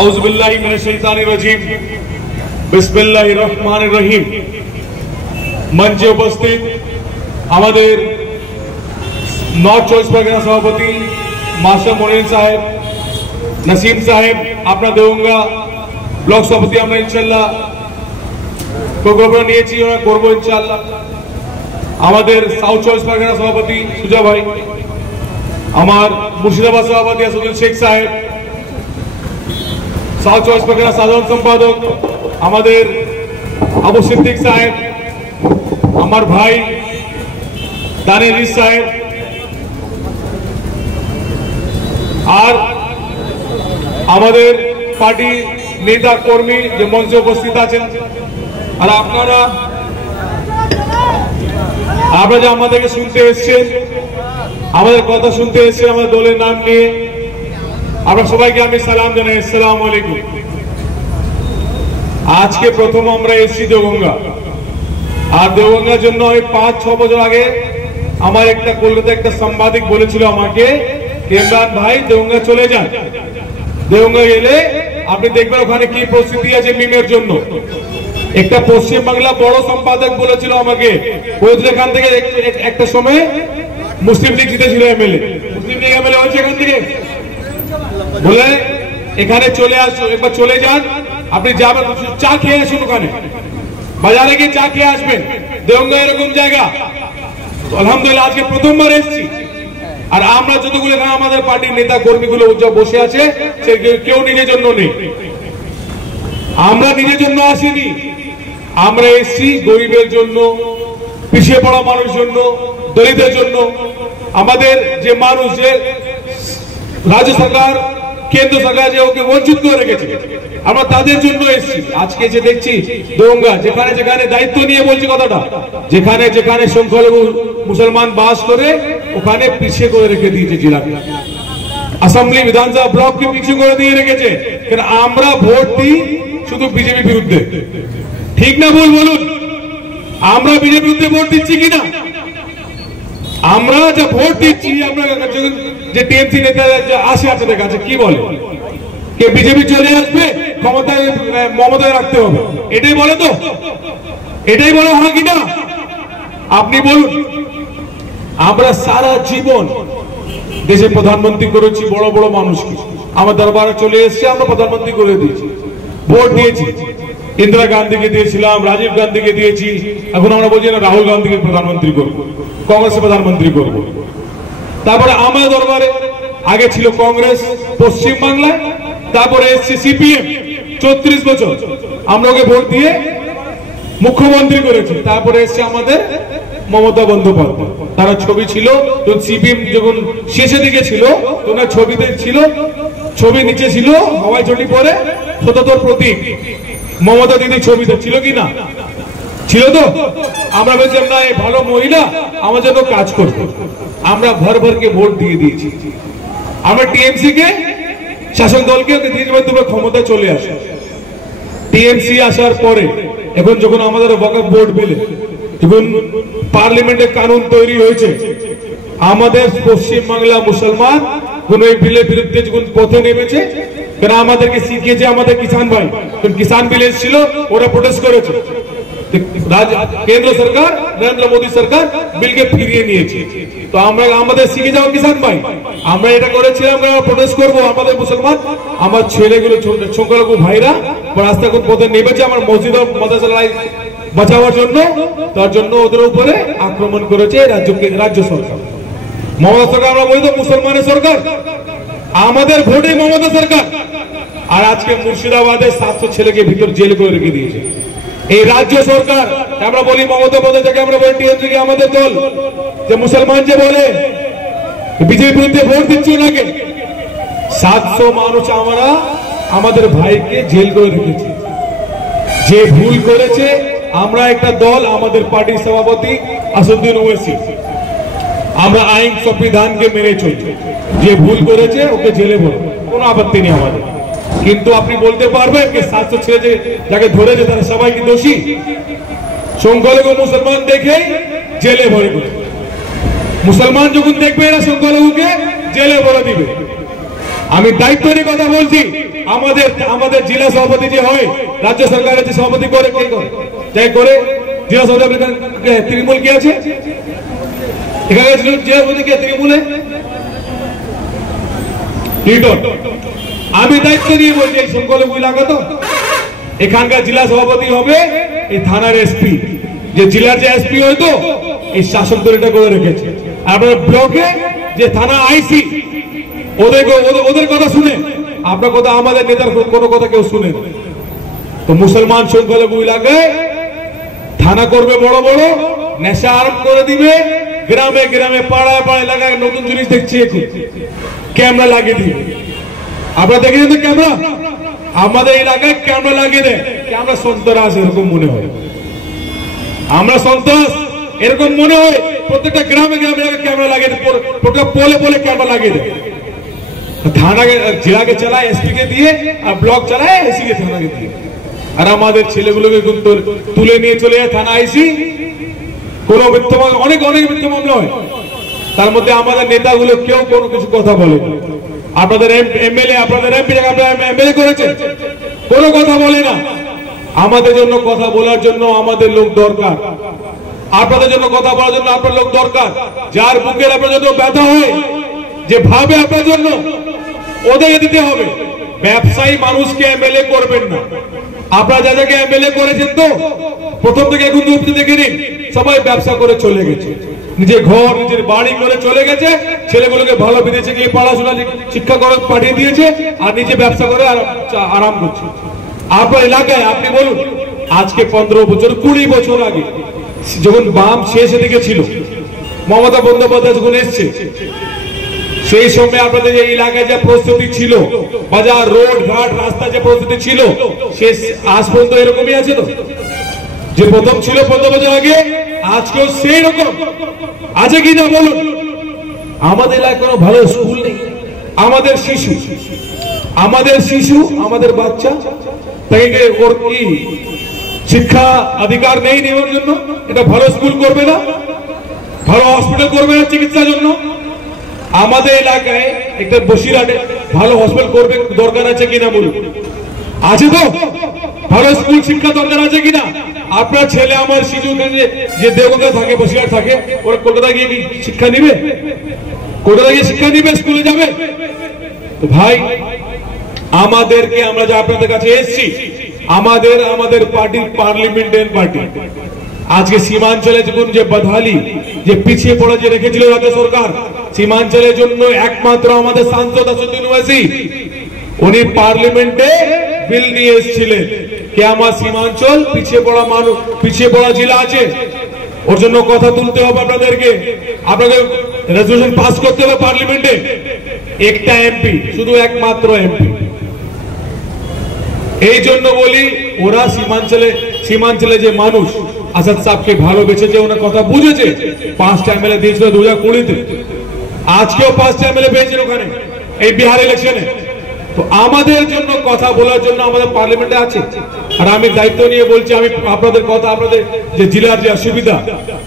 আউযুবিল্লাহি মিনাশ শাইতানির রাজিম বিসমিল্লাহির রহমানির রহিম। মঞ্চে উপস্থিত আমাদের নর্থ চব্বিশ পরগনা সভাপতি মাস্টার মনির সাহেব, নসিম সাহেব, আপনার দেওঙ্গা ব্লক সভাপতি, আমরা ইনশাল্লাহ পরিকল্পনা নিয়েছি, আমরা করবো ইনশাল্লাহ। আমাদের সাউথ চব্বিশ পরগনা সভাপতি সুজা ভাই, আমার মুর্শিদাবাদ সভাপতি আসাদুল শেখ সাহেব, সাউথ চব্বিশ পরগনা সাধারণ সম্পাদক আমাদের আবু সিদ্দিক সাহেব, আমার ভাই দানিল সাহেব, আর আমাদের পার্টি নেতা কর্মী যে মঞ্চে উপস্থিত আছেন, আর আপনারা যে আমাদেরকে শুনতে এসছেন, আমাদের কথা শুনতে এসছেন, আমাদের দলের নাম নিয়ে আপনারা সবাইকে আমি সালাম জানাই, আসসালামু আলাইকুম। আজকে প্রথম আমরা এসেছি দেওগঙ্গা, আর দেওগঙ্গার জন্য ওই 5-6 বছর আগে আমার একটা কলকাতা একটা সাংবাদিক বলেছিল আমাকে, ইমরান ভাই দেওগঙ্গা চলে যান, দেওগঙ্গা গেলে আপনি দেখবেন ওখানে কি পরিস্থিতি আছে মিমের জন্য। একটা পশ্চিম বাংলা বড় সম্পাদক বলেছিল আমাকে, এখান থেকে একটা সময় মুসলিম লীগ জিতেছিল এমএলএ, মুসলিম লীগ এমএলএ হচ্ছে এখান থেকে, বলে এখানে চলে আসুন, একবার চলে যান, আপনি যাবেন চা খেয়ে আসুন, ওখানে বাজারে গিয়ে চা খেয়ে আসবেন। দেওগঙ্গা এরকম জায়গা। আলহামদুলিল্লাহ আজকে প্রথমবার এসেছি, আর আমরা যতগুলো এখানে আমাদের পার্টির নেতা কর্মীগুলো বসে আছে, সে কেউ নিজের জন্য নেই, আমরা নিজের জন্য আসিনি, আমরা এসেছি গরিবের জন্য, পিছিয়ে পড়া মানুষের জন্য, দলিতদের জন্য। আমাদের যে মানুষ, যে রাজ্য সরকার কেন্দ্র সরকার যে ওকে বঞ্চিত করে রেখেছে, আমরা তাদের জন্য এসেছি। আজকে যে দেখছি দেওগঙ্গা, যেখানে যেখানে দায়িত্ব নিয়ে বলছি কথাটা, যেখানে যেখানে সংখ্যালঘু মুসলমান বাস করে ওখানে পিছিয়ে করে রেখে দিয়েছে জেলাকে, অ্যাসেম্বলি বিধানসভা ব্লককে পিছিয়ে করে দিয়ে রেখেছে। কারণ আমরা ভোট দিই শুধু বিজেপি বিরুদ্ধে, ঠিক না ভুল বলুন? আমরা বিজেপি বিরুদ্ধে ভোট দিচ্ছি কিনা? আমরা যা ভোট দিচ্ছি, আমরা যে টিএমসি নেতা আসে আপনাদের কাছে কি বলে, কে বিজেপি চলে আসবে, ক্ষমতায় মমতায় রাখতে হবে, এটাই বলে তো? এটাই বলে হয় কিনা? আপনি বলুন। আমরা সারা জীবন দেশে প্রধানমন্ত্রী করেছি, বড় বড় মানুষকে আমার দরবারে চলে এসছে, আমরা প্রধানমন্ত্রী করে দিয়েছি, ভোট দিয়েছি, ইন্দিরা গান্ধীকে দিয়েছিলাম, রাজীব গান্ধীকে দিয়েছি, এখন আমরা বলছি না রাহুল গান্ধীকে প্রধানমন্ত্রী করবো, কংগ্রেসের প্রধানমন্ত্রী করবো। তারপরে আমার দরবারে আগে ছিল কংগ্রেস পশ্চিম বাংলায়, তারপরে এসছে সিপিএম, 34 বছর আমরা ওকে ভোট দিয়ে মুখ্যমন্ত্রী করেছি। তারপরে এসছে আমাদের মমতা বন্দ্যোপাধ্যায়, তারা ছবি ছিল যখন সিপিএম যখন শেষের দিকে ছিল, ওনার ছবিতে ছিল, ছবি নিচে ছিল হাওয়াই চটি পরে 77 প্রতীক, মমতা দিদি ছবিতে ছিল কি না? ছিল তো? আমরা বলছিলাম না, এই ভালো মহিলা আমার জন্য কাজ করবে, আমরা ভর ভরকে ভোট দিয়ে দিয়েছি। আমরা টিএমসি কে, শাসক দলকে তোমরা ক্ষমতা চলে আসে। টিএমসি আসার পরে এখন যখন আমাদের ওয়াকফ বোর্ড বিলে যখন পার্লামেন্টে কানুন তৈরি হয়েছে, আমাদের পশ্চিম বাংলা মুসলমান কোন এই বিলের বিরুদ্ধে যখন পথে নেমেছে, কারণ আমাদেরকে শিখিয়েছে আমাদের কিষান ভাই, কিষান বিল এসেছিল, ওরা প্রোটেস্ট করেছে, কেন্দ্র সরকার নরেন্দ্র মোদী সরকার বিলকে ফিরিয়ে নিয়েছে। তো আমরা আমাদের শিখে যাও কিষান ভাই, আমরা এটা করেছিলাম, আমরা প্রোটেস্ট করবো। আমাদের মুসলমান, আমার ছেলেগুলো সংখ্যালঘু ভাইরা রাস্তা কোন পথে নেমেছে আমার মসজিদ মাদ্রাসা বাঁচাবার জন্য, তার জন্য ওদের উপরে আক্রমণ করেছে রাজ্য সরকার, মমতা সরকার। আমরা বলি তো মুসলমানের সরকার, আমাদের ভোটে মমতা সরকার। আর আজকে মুর্শিদাবাদের 700 ছেলেকে ভিতর জেল করে রেখে দিয়েছে এই রাজ্য সরকার। আমরা বলি মমতা বন্দ্যোপাধ্যায়কে, আমরা বলি টিএমসি কে, আমাদের দল যে মুসলমান যে বলে বিজেপি বিরুদ্ধে ভোট দিচ্ছি ওনাকে, 700 মানুষ আমরা আমাদের ভাইকে জেল করে রেখেছি। যে ভুল করেছে, আমরা একটা দল, আমাদের পার্টির সভাপতি আসাদুদ্দিন ওয়েসি, আমরা আইন সংবিধানকে মেনে চলছি, যে ভুল করেছে ওকে জেলে ভরবো, কোনো আপত্তি নেই আমাদের। কিন্তু আপনি বলতে পারবেন যে 700 ছেলে যাকে ধরেছে তারা সবাই কি দোষী? সংখ্যালঘু মুসলমান দেখে জেলে ভরে দেবে, মুসলমান যখন দেখবে এরা সংখ্যালঘুকে জেলে ভরে দিবে। আমি দায়িত্ব নিয়ে কথা বলছি, আমাদের জেলা সভাপতি যে হয় রাজ্য সরকারের যে সভাপতি করে কে করে যাই করে জেলা সভাপতি তৃণমূল কি আছে এখানে জেলা সভাপতি কে তৃণমূলে আমি দায়িত্ব নিয়ে বলছি এই সংখ্যালঘু এলাকা তো এখানকার জেলা সভাপতি হবে এই থানার এসপি যে জেলার যে এসপি হয়তো এই শাসক দল এটা করে রেখেছে আপনার ব্লকে যে থানা আইসি ওদের কথা শুনে আপনার কথা আমাদের নেতার কোনো কথা কেউ শুনে তো মুসলমান সংখ্যালঘু এলাকায় থানা করবে বড় বড় নেশা আরম্ভ করে দিবে গ্রামে গ্রামে পাড়ায় পাড়ায় এলাকায় নতুন জিনিস দেখছি এখন ক্যামেরা লাগিয়ে দিবে আপনারা দেখেছেন তো ক্যামেরা আমাদের এলাকায় ক্যামেরা লাগিয়ে দেয় ক্যামেরা সন্ত্রাস এরকম মনে হয় আমরা সন্ত্রাস এরকম মনে হয় প্রত্যেকটা গ্রামে গ্রামে ক্যামেরা লাগিয়ে দেয় প্রত্যেকটা পোলে পোলে ক্যামেরা লাগিয়ে দেয় থানা জেলাকে চালায় এসপি কে দিয়ে আর ব্লক চালায় এসি কে থানাকে দিয়ে আর আমাদের ছেলেগুলোকে তুলে নিয়ে চলে যায় থানা আইসি কোন মিথ্যা অনেক অনেক মিথ্যা মামলা হয় তার মধ্যে আমাদের নেতাগুলো কেউ কোনো কিছু কথা বলে আপনাদের এমএলএ আপনাদের এমপি এমএলএ করেছে কোনো কথা বলে না আমাদের জন্য কথা বলার জন্য আমাদের লোক দরকার আপনাদের জন্য কথা বলার জন্য আপনার লোক দরকার যার বুকের আপনার জন্য ব্যথা হয় যে ভাবে আপনার জন্য ওদেরকে দিতে হবে ব্যবসায়ী মানুষকে এমএলএ করবেন না আপনারা যাদেরকে এমএলএ করেছেন তো প্রথম থেকে এখন অবধি দেখে নিন সবাই ব্যবসা করে চলে গেছে নিজের ঘর নিজের বাড়ি করে চলে গেছে ছেলেগুলোকে ভালো বিদেশে গিয়ে পড়াশোনা শিক্ষা করে পাঠিয়ে দিয়েছে আর নিজে ব্যবসা করে আরাম করছে আপনার এলাকায় আপনি বলুন আজকে 15 বছর 20 বছর আগে যখন বাম শেষের দিকে ছিল মমতা বন্দ্যোপাধ্যায় যখন এসছে সেই সময় আপনাদের যে এলাকায় যে প্রস্তুতি ছিল বাজার রোড ঘাট রাস্তা যে প্রস্তুতি ছিল সে আজ পর্যন্ত এরকমই আছে তো যে প্রথম ছিল 15 বছর আগে আজকেও সেই রকম আছে কিনা বলুন আমাদের এলাকায় কোনো ভালো স্কুল নেই আমাদের শিশু আমাদের বাচ্চা তাকে ওর কি শিক্ষা অধিকার নেই নেওয়ার জন্য এটা ভালো স্কুল করবে না ভালো হসপিটাল করবে না চিকিৎসার জন্য আমাদের এলাকায় একটা বসিরহাটে ভালো হসপিটাল করবে দরকার আছে কিনা বলুন আছে তো ভালো স্কুল শিক্ষা দরকার আছে কিনা আপনার ছেলে আমার শিশু যে দেওঘরে থাকে বসিরহাট থাকে ওরা কলকাতা গিয়ে শিক্ষা নিবে কলকাতা গিয়ে শিক্ষা নিবে স্কুলে যাবে তো ভাই আমাদেরকে আমরা যে আপনাদের কাছে এসেছি আমাদের পার্টি পার্লামেন্টারি পার্টি আজকে সীমাঞ্চলে যখন যে বদহালি যে পিছিয়ে পড়া যে রেখেছিল রাজ্য সরকার সীমাঞ্চলের জন্য একমাত্র আমাদের সাংসদ আসাদুদ্দিন ওয়াইসি উনি পার্লামেন্টে বিল নিয়ে এসেছিলেন যে আমার সীমাঞ্চল পিছিয়ে পড়া জেলা আছে ওর জন্য কথা তুলতে হবে আপনাদেরকে আপনাদের রেজলিউশন পাস করতে হবে পার্লামেন্টে একটা এমপি শুধু একমাত্র এমপি এই জন্য বলি ওরা সীমাঞ্চলে যে মানুষ আসাদ সাহেবকে ভালোবেসেছে ওনার কথা বুঝেছে 5টা এমএলএ দিয়েছিল 2020-তে আজকেও 5টা এমএলএ পেয়েছেন ওখানে এই বিহার ইলেকশনে তো আমাদের জন্য কথা বলার জন্য আমাদের পার্লামেন্টে আছে আর আমি দায়িত্ব নিয়ে বলছি আমি আপনাদের কথা আপনাদের যে জেলার যে অসুবিধা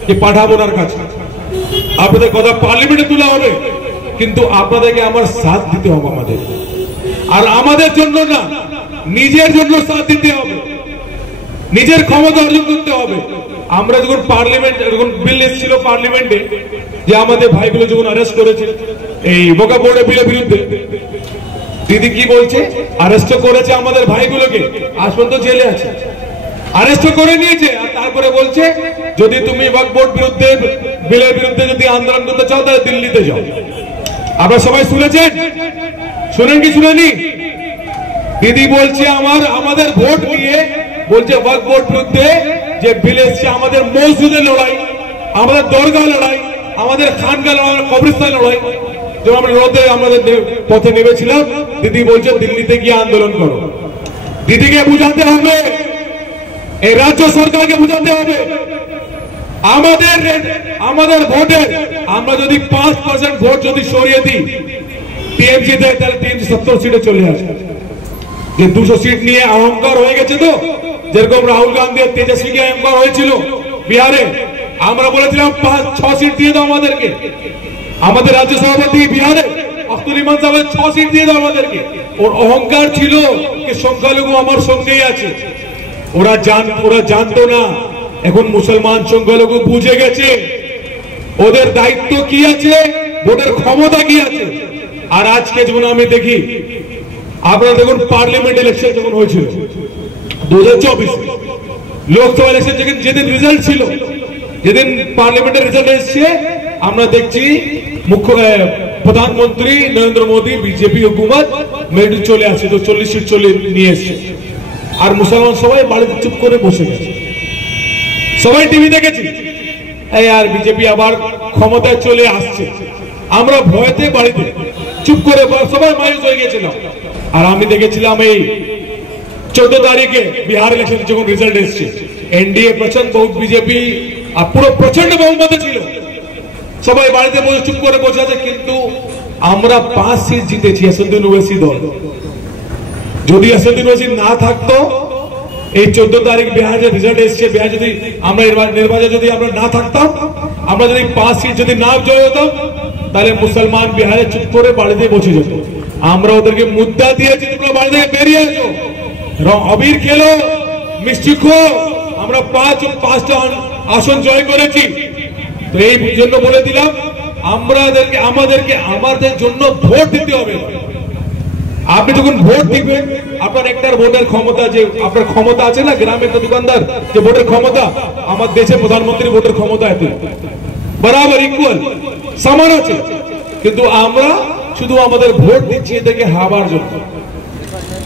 যে পাঠাবো ওনার কাছে আপনাদের কথা পার্লামেন্টে তোলা হবে কিন্তু আপনাদেরকে আমার সাথ দিতে হবে আমাদের আর আমাদের জন্য না নিজের জন্য সাথ দিতে হবে নিজের ক্ষমতা অর্জন করতে হবে আমরা যখন যখন বিল এসেছিল পার্লামেন্টে যে আমাদের ভাইগুলো যখন অ্যারেস্ট করেছে এই বোকা বোর্ডের বিলের বিরুদ্ধে দিদি কি বলছে অ্যারেস্ট করেছে আমাদের ভাইগুলোকে আজ পর্যন্ত জেলে আছে অ্যারেস্ট করে নিয়েছে আর তারপরে বলছে যদি তুমি ওয়াকফ বোর্ড বিলের বিরুদ্ধে যদি আন্দোলন করতে চাও তাহলে দিল্লিতে যাও আপনারা সবাই শুনেছেন শুনেন কি শুনেনি দিদি বলছে আমাদের ভোট নিয়ে বলছে ওয়াকফ বোর্ড বিরুদ্ধে যে বিল এসছে আমাদের মসজিদের লড়াই আমাদের দরগা লড়াই আমাদের খানকা লড়াই কবরস্থান লড়াই যখন আমরা রোদে আমাদের পথে নেমেছিলাম দিদি বলছে দিল্লিতে গিয়ে আন্দোলন করো দিদিকে বুঝাতে হবে এই রাজ্য সরকারকে বুঝাতে হবে আমাদের ভোটের আমরা যদি 5% ভোট যদি সরিয়ে দিই টিএমসি দেয় তাহলে টিএমসি 70 সিটে চলে আসবে যে 200 সিট নিয়ে অহংকার হয়ে গেছে তো যেরকম রাহুল গান্ধী আর তেজস্বীকে অহংকার হয়েছিল বিহারে আমরা বলেছিলাম 5-6 সিট দিয়ে দাও আমাদেরকে আমাদের রাজ্য সভাপতি বিহারে আখতার ইমান সাহেব 6 সিট দিয়ে দাও আমাদেরকে ওর অহংকার ছিল যে সংখ্যালঘু আমার সঙ্গেই আছে। ওরা জানতো না, এখন মুসলমান সংখ্যালঘু বুঝে গেছে ওদের দায়িত্ব কি আছে, ভোটের ক্ষমতা কি আছে। আর আজকে যখন আমি দেখি, আপনারা দেখুন পার্লামেন্ট ইলেকশন যখন হয়েছিল 2024 লোকসভা ইলেকশন যেদিন রেজাল্ট ছিল, যেদিন পার্লামেন্টের রেজাল্ট এসছে, আমরা দেখছি প্রধানমন্ত্রী নরেন্দ্র মোদী বিজেপি হুকুমত মেরিট চলে আসছে, তো 40 সিট চলে নিয়ে এসছে। আর মুসলমান সবাই বাড়িতে চুপ করে বসে গেছে, সবাই টিভি দেখেছি আর বিজেপি আবার ক্ষমতায় চলে আসছে। আমরা ভয়তে বাড়িতে চুপ করে সবাই মায়ুস হয়ে গেছিলাম। আর আমি দেখেছিলাম এই 14 তারিখে বিহার ইলেকশন যখন রেজাল্ট এসছে, এনডিএ প্রচন্ড বহু বিজেপি পুরো প্রচন্ড বহুমতে ছিল, সবাই বাড়িতে বসে চুপ করে বসে আছে। কিন্তু আমরা 5 সিট জিতেছি আসাদুদ্দিন ওয়াইসি দল। যদি আসাদুদ্দিন ওয়াইসি না থাকতো, এই 14 তারিখ বিহারে রেজাল্ট এসছে, বিহার যদি আমরা নির্বাচনে যদি আমরা না থাকতাম, আমরা যদি 5 সিট যদি না জয় হতাম, তাহলে মুসলমান বিহারে চুপ করে বাড়িতে বসে যেত। আমরা ওদেরকে মুদ্রা দিয়েছি, তোমরা বাড়ি থেকে বেরিয়ে আসো, অবির খেলো, মিষ্টি খো। আমরা 5টা আসন জয় করেছি। তো এই জন্য বলে দিলাম, আমাদের জন্য ভোট দিতে হবে। আপনি যখন ভোট দিবেন, আপনার একটার ভোটের ক্ষমতা, যে আপনার ক্ষমতা আছে না, গ্রামের দোকানদার যে ভোটের ক্ষমতা, আমার দেশে প্রধানমন্ত্রী ভোটের ক্ষমতা এত বরাবর ইকুয়াল সমান আছে। কিন্তু আমরা শুধু আমাদের ভোট দিচ্ছি এদেরকে হাবার জন্য,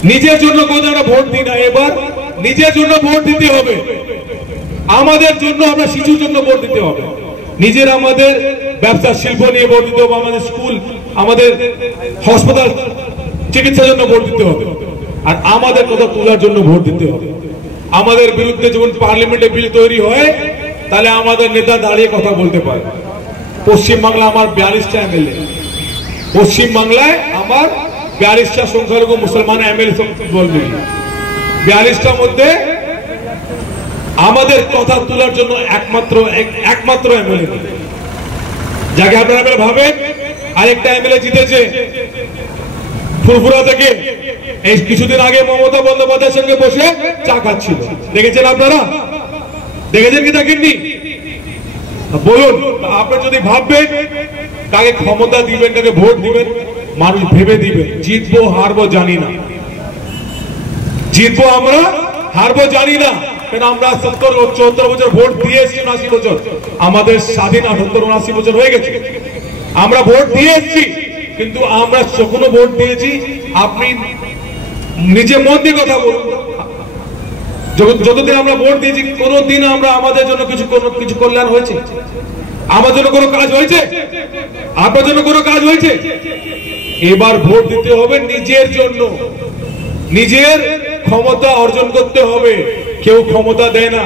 নিজের জন্য কোথাও ভোট দিই না। এবার নিজের জন্য ভোট দিতে হবে, আমাদের জন্য, আমরা শিশুর জন্য ভোট দিতে হবে, নিজের আমাদের ব্যবসা শিল্প নিয়ে ভোট দিতে হবে, আমাদের স্কুল, আমাদের হাসপাতাল, চিকিৎসার জন্য ভোট দিতে হবে। আর আমাদের কথা তোলার জন্য ভোট দিতে হবে। আমাদের বিরুদ্ধে যখন পার্লামেন্টে বিল তৈরি হয়, তাহলে আমাদের নেতা দাঁড়িয়ে কথা বলতে পারে। পশ্চিমবাংলা আমার 42টা এমএলএ, পশ্চিমবাংলায় আমার 42টা সংখ্যালঘু মুসলমান এমএলএ বলবে, 42টার মধ্যে আমাদের কথা তোলার জন্য একমাত্র এমএলএ, যাকে আপনারা ভাবেন আরেকটা এমএলএ জিতেছে ফুরফুরা থেকে, এই কিছুদিন আগে মমতা বন্দ্যোপাধ্যায়ের সঙ্গে বসে চা খাচ্ছিল, দেখেছেন আপনারা? দেখেছেন কি দেখেননি? বলুন, আপনি যদি ভাববেন কাকে ক্ষমতা দিবেন, কাকে ভোট দিবেন, মানুষ ভেবে দিবেন। জিতবো হারবো জানি না, জিতবো আমরা, হারবো জানি না। কারণ আমরা 70-74 বছর ভোট দিয়েছি, 79 বছর আমাদের স্বাধীন, 78-79 বছর হয়ে গেছে, আমরা ভোট দিয়ে এসেছি। কিন্তু আমরা যখনও ভোট দিয়েছি, আপনি নিজে মন দিয়ে কথা বলুন, যতদিন আমরা ভোট দিয়েছি কোনদিন আমরা আমাদের জন্য কিছু কল্যাণ হয়েছে? আমার জন্য কোনো কাজ হয়েছে? আপনার জন্য কোনো কাজ হয়েছে? এবার ভোট দিতে হবে নিজের জন্য, নিজের ক্ষমতা অর্জন করতে হবে। কেউ ক্ষমতা দেয় না।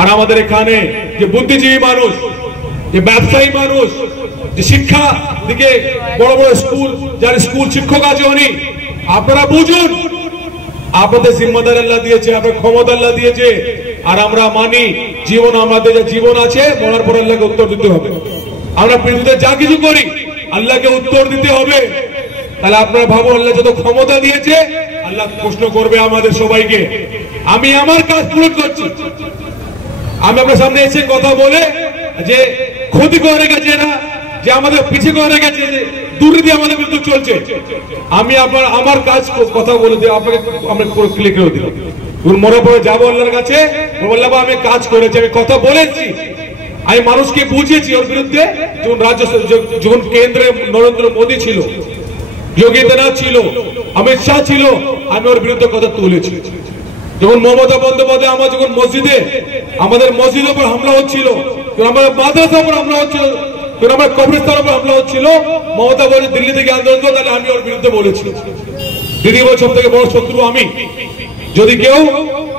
আর আমাদের এখানে যে বুদ্ধিজীবী মানুষ, যে ব্যবসায়ী মানুষ, যে শিক্ষা দিকে বড় বড় স্কুল, যার স্কুল শিক্ষক আছে উনি, আপনারা বুঝুন, আপনাদের জিম্মাদার আল্লাহ দিয়েছে, আপনার ক্ষমতা আল্লাহ দিয়েছে। আর আমরা মানি জীবন, আমাদের যে জীবন আছে, মরার পর আল্লাহকে উত্তর দিতে হবে। আমরা পৃথিবীতে যা কিছু করি আল্লাহকে উত্তর দিতে হবে। তাহলে আপনারা ভাবো, আল্লাহ যত ক্ষমতা দিয়েছে, আল্লাহ প্রশ্ন করবে আমাদের সবাইকে। আমি আমার কাজ পূরণ করছি, আমি আপনার সামনে এসে কথা বলে যে ক্ষতি করে গেছে না, যে আমাদের পিছিয়ে করে গেছে, যে দুর্নীতি আমাদের বিরুদ্ধে চলছে, আমি আমার কাজ কথা বলে দিয়ে আপনাকে আমরা ক্লিক করে দিলাম। মরার পরে যাবো আল্লাহর কাছে, বললাম আমি কাজ করেছি, আমি কথা বলেছি, আমি মানুষকে বুঝিয়েছি ওর বিরুদ্ধে। যখন কেন্দ্রে নরেন্দ্র মোদী ছিল, যোগী আদিত্যনাথ ছিল, অমিত শাহ ছিল, আমি ওর বিরুদ্ধে কথা তুলেছি। যখন মমতা বন্দ্যোপাধ্যায় আমার যখন আমাদের মসজিদের উপর হামলা হচ্ছিল, আমাদের মাদ্রাসার উপর হামলা হচ্ছিল, আমার কবরস্থানের উপর হামলা হচ্ছিল, মমতা বলে দিল্লি থেকে আন্দোলন করো, তাহলে আমি ওর বিরুদ্ধে বলেছি। দিদি বলে সব থেকে বড় শত্রু আমি, যদি কেউ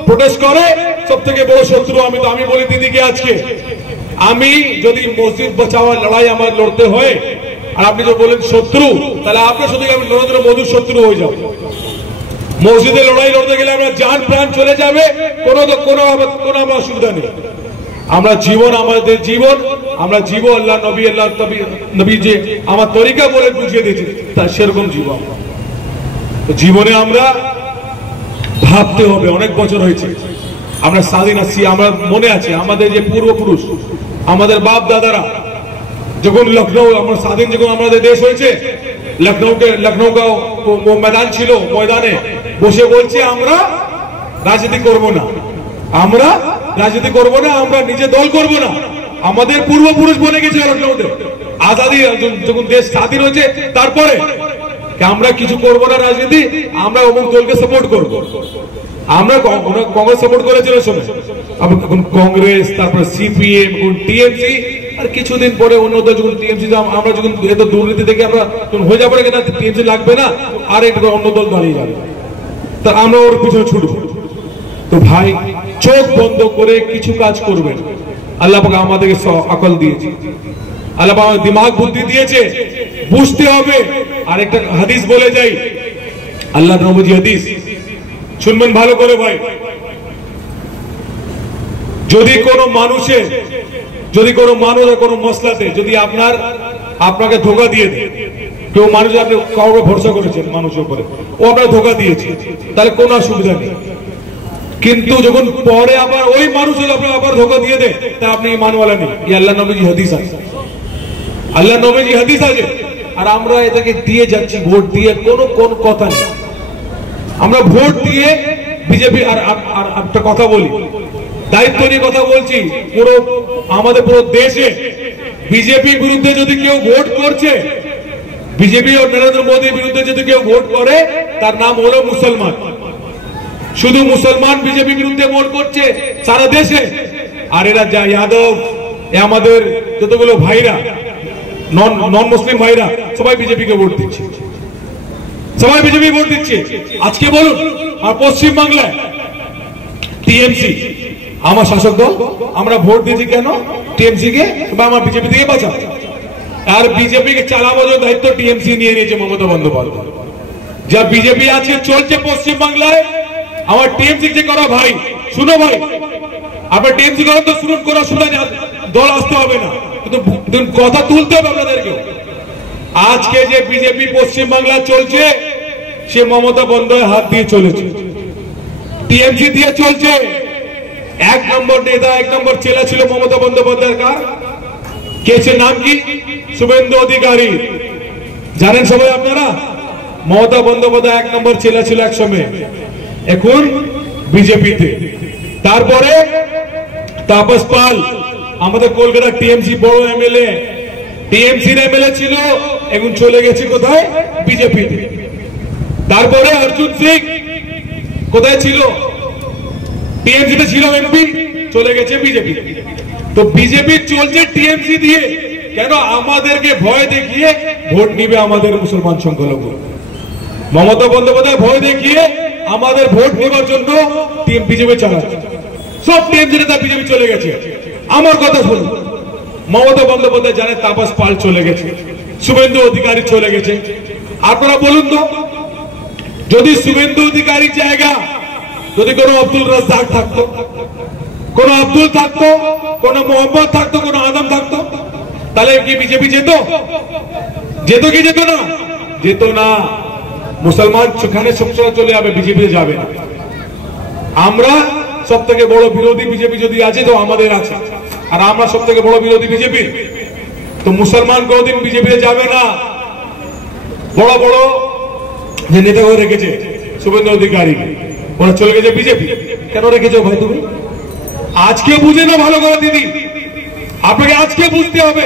প্রোটেস্ট করে সব থেকে বড় শত্রু আমি। তো আমি বলি দিদিকে আজকে, আমি যদি মসজিদ বাঁচাওয়ার লড়াই আমার লড়তে হয়, আর আপনি যদি বলেন শত্রু, তাহলে আপনার সাথে আমি নরেন্দ্র মোদীর শত্রু হয়ে যাব। মসজিদে লড়াই লড়তে গেলে আমরা জান প্রাণ চলে যাবে, কোনো অসুবিধা নেই। আমরা জীবন, আমাদের জীবন, আমরা জীব আল্লাহ নবী, আল্লাহ নবী যে আমার তরিকা বলে বুঝিয়ে দিয়েছে, তা সেরকম জীবন। তো জীবনে আমরা ভাবতে হবে, অনেক বছর হয়েছে আমরা স্বাধীন আছি, আমরা মনে আছে আমাদের যে পূর্বপুরুষ, আমাদের বাপ দাদারা যখন লখনৌ আমরা স্বাধীন, যখন আমাদের দেশ হয়েছে, লখনৌ ময়দান ছিল, ময়দানে বসে বলছে আমরা রাজনীতি করব না, আমরা রাজনীতি করব না, আমরা নিজে দল করব না। আমাদের পূর্বপুরুষ বলে গেছে লখনৌতে আজাদি, যখন দেশ স্বাধীন হয়েছে তারপরে আমরা কিছু করব না রাজনীতি, আমরা অমুক দলকে সাপোর্ট করব। আমরা কংগ্রেস সাপোর্ট করেছিল সময়, এখন কংগ্রেস, তারপর সিপিএম, টিএমসি, আর কিছুদিন পরে অন্য দল যখন টিএমসি, আমরা যখন এত দুর্নীতি থেকে আমরা হয়ে যাবো না, টিএমসি লাগবে না, আর একটা অন্য দল দাঁড়িয়ে যাবে, তা আমরা ওর পিছনে ছুটবো। তো ভাই চোখ বন্ধ করে কিছু কাজ করবেন। আল্লাহ পাক আমাদেরকে আকল দিয়েছে, আল্লাহ পাক আমাদের দিমাগ বুদ্ধি দিয়েছে, বুঝতে হবে। আর একটা হাদিস বলে যাই, আল্লাহ নবী হাদিস শুনবেন ভালো করে ভাই। যদি কোনো মানুষের, যদি কোনো মানুষ কোনো মশলাতে যদি আপনাকে ধোকা দিয়ে দেয়, কেউ মানুষ আপনি কাউকে ভরসা করেছেন মানুষের উপরে, ও আপনাকে ধোকা দিয়েছে, তাহলে কোনো অসুবিধা নেই। কিন্তু যখন পরে আবার ওই মানুষের আপনাকে আবার ধোকা দিয়ে দেয়, তা আপনি ইমানওয়ালা নেই। এই আল্লাহ নবীজি হাদিস আছে, আল্লাহ নবীজি হাদিস আছে। আর আমরা এটাকে দিয়ে যাচ্ছি, ভোট দিয়ে, কোন কথা নেই। আমরা ভোট দিয়ে বিজেপি, আর একটা কথা বলি, দায়িত্ব নিয়ে কথা বলছি, আমাদের পুরো দেশে বিজেপির বিরুদ্ধে যদি কেউ ভোট করছে, বিজেপি ও নরেন্দ্র মোদীর বিরুদ্ধে যদি কেউ ভোট করে, তার নাম হলো মুসলমান। শুধু মুসলমান বিজেপির বিরুদ্ধে ভোট করছে সারা দেশে। আর এরা যা যাদব, আমাদের যতগুলো ভাইরা, নন মুসলিম ভাইরা, সবাই বিজেপিকে ভোট দিচ্ছে, সবাই বিজেপি ভোট দিচ্ছে। আজকে বলুন, আর পশ্চিম বাংলায় টিএমসি আমার শাসক দল, আমরা ভোট দিয়েছি কেন? টিএমসি কে বা আমার বিজেপি থেকে বাঁচা। আর বিজেপি কে চালাবার দায়িত্ব টিএমসি নিয়ে নিয়েছে মমতা বন্দ্যোপাধ্যায়। যা বিজেপি আছে চলছে পশ্চিম বাংলায়, আমার টিএমসি যে করা ভাই, শুনো ভাই, আপনার টিএমসি করা তো শুনুন, করা শুনে দল আসতে হবে না, কিন্তু কথা তুলতে হবে আপনাদেরকে। আজকে যে বিজেপি পশ্চিম বাংলা চলছে, সে মমতা বন্দ্যোপাধ্যায় হাত দিয়ে চলেছে, টিএমসি দিয়ে চলছে। এক নম্বর নেতা, এক নম্বর চেলা ছিল মমতা বন্দ্যোপাধ্যায়ের, কে সে নাম কি? শুভেন্দু অধিকারী। জানেন সবাই আপনারা, মমতা বন্দ্যোপাধ্যায় এক নম্বর চেলা ছিল এক সময়, এখন বিজেপিতে। তারপরে তাপস পাল, আমাদের কলকাতা টিএমসি বড় এমএলএ, টিএমসির এমএলএ ছিল, এখন চলে গেছে কোথায়? বিজেপিতে। তারপরে অর্জুন সিং কোথায় ছিল? টিএমসিতে ছিল এমপি, চলে গেছে বিজেপি। তো বিজেপি চলছে টিএমসি দিয়ে, কেন? আমাদেরকে ভয় দেখিয়ে ভোট নিবে আমাদের মুসলমান সংখ্যালঘু। মমতা বন্দ্যোপাধ্যায় ভয় দেখিয়ে আমাদের ভোট নেবার জন্য বিজেপি চালাচ্ছে, সব টিএমসি নেতা বিজেপি চলে গেছে। আমার কথা শুনুন, মমতা বন্দ্যোপাধ্যায় জানে তাপস পাল চলে গেছে, শুভেন্দু অধিকারী চলে গেছে। আপনারা বলুন তো, যদি শুভেন্দু অধিকারীর জায়গা যদি কোনো আব্দুল রাজ্জাক থাকতো, কোন আব্দুল থাকতো, কোন মোহাম্মদ থাকতো, কোন আদম থাকতো, তাহলে কি বিজেপি যেত? যেত কি যেত না? যেত না। মুসলমান সেখানে সবসময় চলে যাবে, বিজেপিতে যাবে না। আমরা সব থেকে বড় বিরোধী বিজেপি যদি আছে তো আমাদের আছে, আর আমরা সব থেকে বড় বিরোধী বিজেপি। তো মুসলমান কোনদিন বিজেপিতে যাবে না। বড় বড় যে নেতাগুলো রেখেছে, শুভেন্দু অধিকারী, ওরা চলে গেছে বিজেপি। কেন রেখেছো ভাই তুমি? আজকে বুঝে না ভালো করে দিদি, আপনাকে আজকে বুঝতে হবে।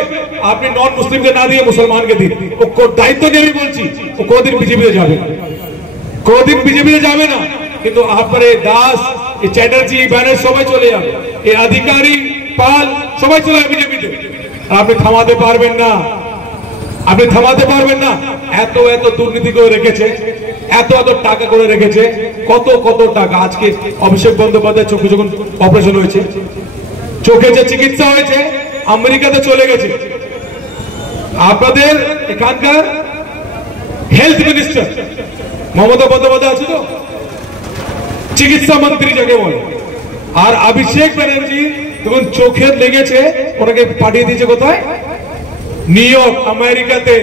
আপনি নন মুসলিমকে না দিয়ে মুসলমানকে দিন, ও দায়িত্ব নিয়ে আমি বলছি, ও কোনদিন বিজেপিতে যাবে না, কোনদিন বিজেপিতে যাবে না। কিন্তু আপনার দাস, এই চ্যাটার্জি, ব্যানার্জি সবাই চলে যাবে, এই অধিকারী, পাল সবাই চলে যাবে বিজেপিতে। আপনি থামাতে পারবেন না, আপনি থামাতে পারবেন না। এত এত দুর্নীতি করে রেখেছে, এত এত টাকা করে রেখেছে, কত কত টাকা। আজকে অভিষেক বন্দ্যোপাধ্যায় চোখে যখন অপারেশন হয়েছে, চোখে যে চিকিৎসা হয়েছে, আমেরিকাতে চলে গেছে। আপনাদের এখানকার হেলথ মিনিস্টার মমতা বন্দ্যোপাধ্যায় আছে তো, চিকিৎসা মন্ত্রী যাকে বলে। আর অভিষেক ব্যানার্জি যখন চোখে লেগেছে, ওনাকে পাঠিয়ে দিয়েছে কোথায়? নিউ ইয়র্ক, আমেরিকাতে।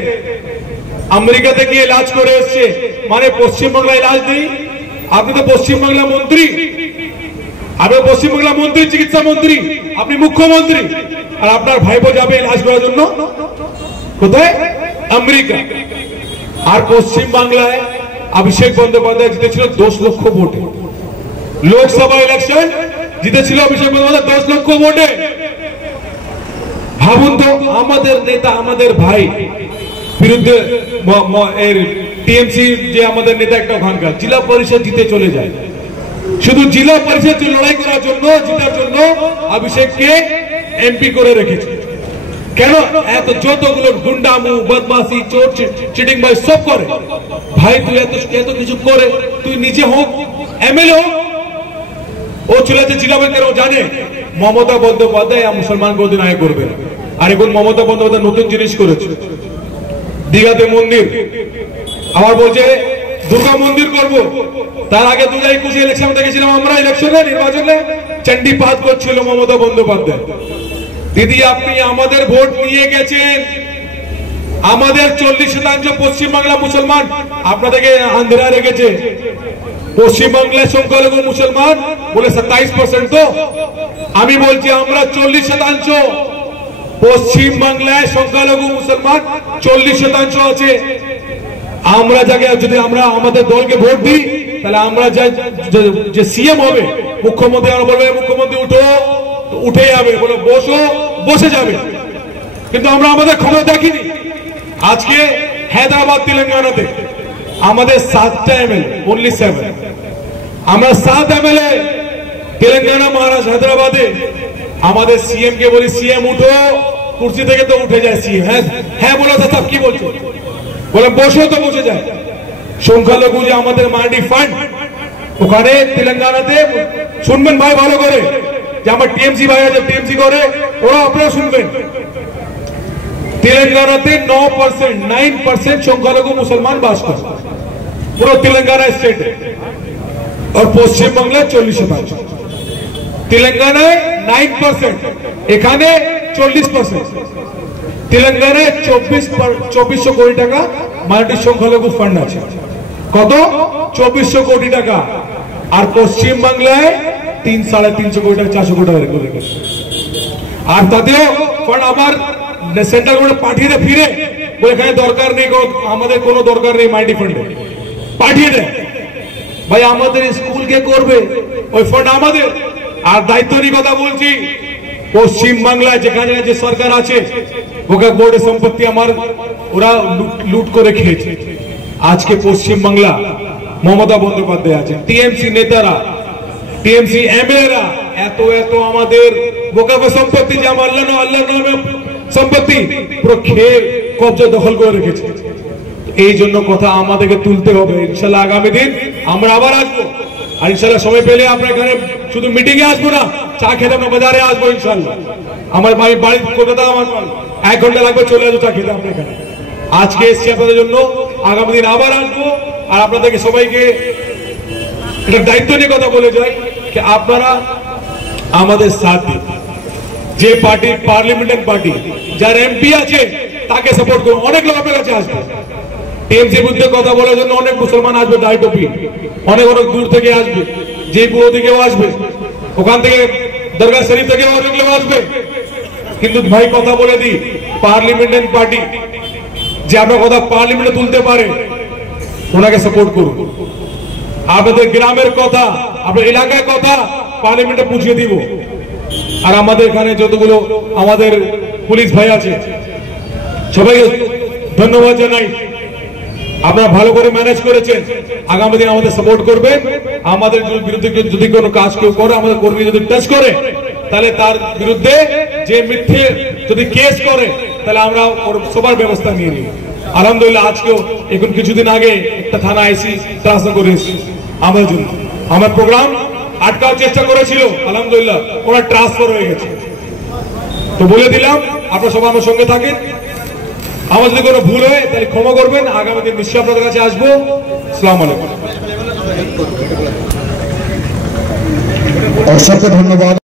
আমেরিকাতে গিয়ে ইলাজ করে এসছে, মানে পশ্চিমবাংলায় ইলাজ নেই? আপনি তো পশ্চিমবাংলা মন্ত্রী, আপনি পশ্চিমবাংলা মন্ত্রী, চিকিৎসা মন্ত্রী, আপনি মুখ্যমন্ত্রী, আর আপনার ভাইপো যাবে ইলাজ করার জন্য কোথায়? আমেরিকা। আর পশ্চিমবাংলায় অভিষেক বন্দ্যোপাধ্যায় জিতেছিল 10 লক্ষ ভোটে, লোকসভা ইলেকশন জিতেছিল অভিষেক বন্দ্যোপাধ্যায় 10 লক্ষ ভোটে। ভাবুন তো, আমাদের নেতা, আমাদের ভাই বিরুদ্ধে টিএমসি যে আমাদের নেতা একটা ওখানকার জেলা পরিষদ জিতে চলে যায়, শুধু জেলা পরিষদ লড়াই করার জন্য, জিতার জন্য অভিষেককে এমপি করে রেখেছে। কেন? এত যতগুলো গুন্ডামু, বদমাশি, চোর চিটিং ভাই সব করে। ভাই তুই এত কিছু করে, তুই নিজে হোক, এমএলএ হোক, ও চলেছে জেলা ব্যাংকের, ও জানে মমতা বন্দ্যোপাধ্যায় মুসলমান কোনদিন আয় করবে না। আর এখন মমতা বন্দ্যোপাধ্যায় নতুন জিনিস করেছে, দীঘাতে মন্দির, আবার বলছে দুর্গা মন্দির করব। তার আগে 2021 ইলেকশন দেখেছিলাম আমরা, ইলেকশনে নির্বাচনে চণ্ডীপাঠ করছিল মমতা বন্দ্যোপাধ্যায়। দিদি আপনি আমাদের ভোট নিয়ে গেছেন, আমাদের 40% পশ্চিমবাংলা মুসলমান আপনাদেরকে আন্ধ্রা রেখেছে। পশ্চিমবাংলায় সংখ্যালঘু মুসলমান বলে 27%, তো আমি বলছি আমরা 40%। পশ্চিমবাংলায় সংখ্যালঘু মুসলমান 40% আছে। আমরা যাকে, যদি আমরা আমাদের দলকে ভোট দিই, তাহলে আমরা যে সিএম হবে, মুখ্যমন্ত্রী, আমরা বলবে মুখ্যমন্ত্রী উঠো, উঠে যাবে, বলে বসো, বসে যাবে। কিন্তু আমরা আমাদের ক্ষমতা দেখিনি। আজকে হায়দ্রাবাদ, তেলেঙ্গানাতে আমাদের 7টা এমএলএ, only 7, আমরা 7 এমএলএ তেলেঙ্গানা, মহারাষ্ট্র, হায়দ্রাবাদে। আমাদের সিএম কে বলি সিএম উঠো, কুর্সি থেকে তো উঠে যায় সিএম। হ্যাঁ বলো তো, সব কি বলছো? বলে বসো, তো বসে যায়। সংখ্যালঘু যে আমাদের মান্ডি ফান্ড, ওখানে তেলেঙ্গানাতে শুনবেন ভাই ভালো করে, যে আমার টিএমসি ভাই আছে, টিএমসি করে, ওরা আপনারা শুনবেন, তেলেঙ্গানাতে 9% সংখ্যালঘু মুসলমান বাস করে, পুরো তেলেঙ্গানা স্টেটে। আর পশ্চিমবাংলায় 40%। তেলেঙ্গানায় 9%, এখানে 40%। তেলেঙ্গানায় 2400 কোটি টাকা মাল্টি সংখ্যালঘু ফান্ড আছে। কত? 2400 কোটি টাকা। আর পশ্চিমবাংলায় 3-350 কোটি টাকা, 400 কোটি টাকা করে রেখেছে। আর তাতেও ফান্ড আমার সেন্ট্রাল গভর্নমেন্ট পাঠিয়ে দেয় ফিরে, বলে এখানে দরকার নেই, আমাদের কোনো দরকার নেই মাল্টি ফান্ডে, পাঠিয়ে দেয়। ভাই আমাদের স্কুল কে করবে? ওই ফান্ড আমাদের। আর দায়িত্ব নিয়ে কথা বলছি, পশ্চিমবাংলায় যেখানে যে সরকার আছে, ওকে বোর্ডের সম্পত্তি আমার ওরা লুট করে খেয়েছে। আজকে পশ্চিমবাংলা মমতা বন্দ্যোপাধ্যায় আছে, টিএমসি নেতারা, টিএমসি এমএলএরা এত আমাদের বোকাবে সম্পত্তি, যে আমার আল্লাহ নামে সম্পত্তি পুরো খেয়ে কবজা দখল করে রেখেছে। এই জন্য কথা আমাদেরকে তুলতে হবে। ইনশাল্লাহ আগামী দিন আমরা আবার আসবো, আর ইনশাল্লাহ সময় পেলে আমরা এখানে শুধু মিটিং এ আসবো না, চা খেতে আমরা বাজারে আসবো ইনশাল্লাহ। আমার বাড়ি কলকাতা, আমার 1 ঘন্টা লাগবে, চলে আসবো চা খেতে আমরা এখানে। আজকে এসছি আপনাদের জন্য, আগামী দিন আবার আসবো। আর আপনাদেরকে সবাইকে এটা দায়িত্ব নিয়ে কথা বলে যাই, আপনারা আমাদের সাথ দিন। যে পার্টি পার্লামেন্টারি পার্টি, যার এমপি আছে, তাকে সাপোর্ট করুন। অনেক লোক আপনার কাছে আসবে, টিএমসি বিরুদ্ধে কথা বলার জন্য অনেক মুসলমান আসবে, দায় টুপি, অনেক দূর থেকে আসবে, জয়পুর থেকেও আসবে, ওখান থেকে দরগা শরীফ থেকে অনেক লোক আসবে। কিন্তু ভাই কথা বলে দিই, পার্লামেন্টারি পার্টি যে আপনার কথা পার্লামেন্টে তুলতে পারে, ওনাকে সাপোর্ট করুন। আপনাদের গ্রামের কথা, আপনার এলাকার কথা পার্লামেন্টে পৌঁছে দিব। আর আমাদের এখানে যতগুলো আমাদের পুলিশ ভাই আছে, সবাইকে ধন্যবাদ জানাই। আপনারা ভালো করে ম্যানেজ করেছেন, আগামী দিন আমাদের সাপোর্ট করবেন। আমাদের বিরুদ্ধে যদি কোনো কাজ কেউ করে, আমাদের কর্মী যদি টাচ করে, তাহলে তার বিরুদ্ধে যে মিথ্যে যদি কেস করে, তাহলে আমরা সবার ব্যবস্থা নিয়ে নিই। আলহামদুলিল্লাহ আজকেও এখন কিছুদিন আগে একটা থানা আইসি ট্রান্সফার করে এসেছি আমাদের জন্য। আমার প্রোগ্রাম আটকার চেষ্টা করেছিল, আলহামদুলিল্লাহ ওরা ট্রান্সফার হয়ে গেছে। তো বলে দিলাম, আপনারা সবাই আমার সঙ্গে থাকেন। আমার যদি কোনো ভুল হয় তাহলে ক্ষমা করবেন। আগামী দিন নিশ্চয়ই আপনাদের কাছে আসবো। আসসালামু আলাইকুম। অসংখ্য ধন্যবাদ।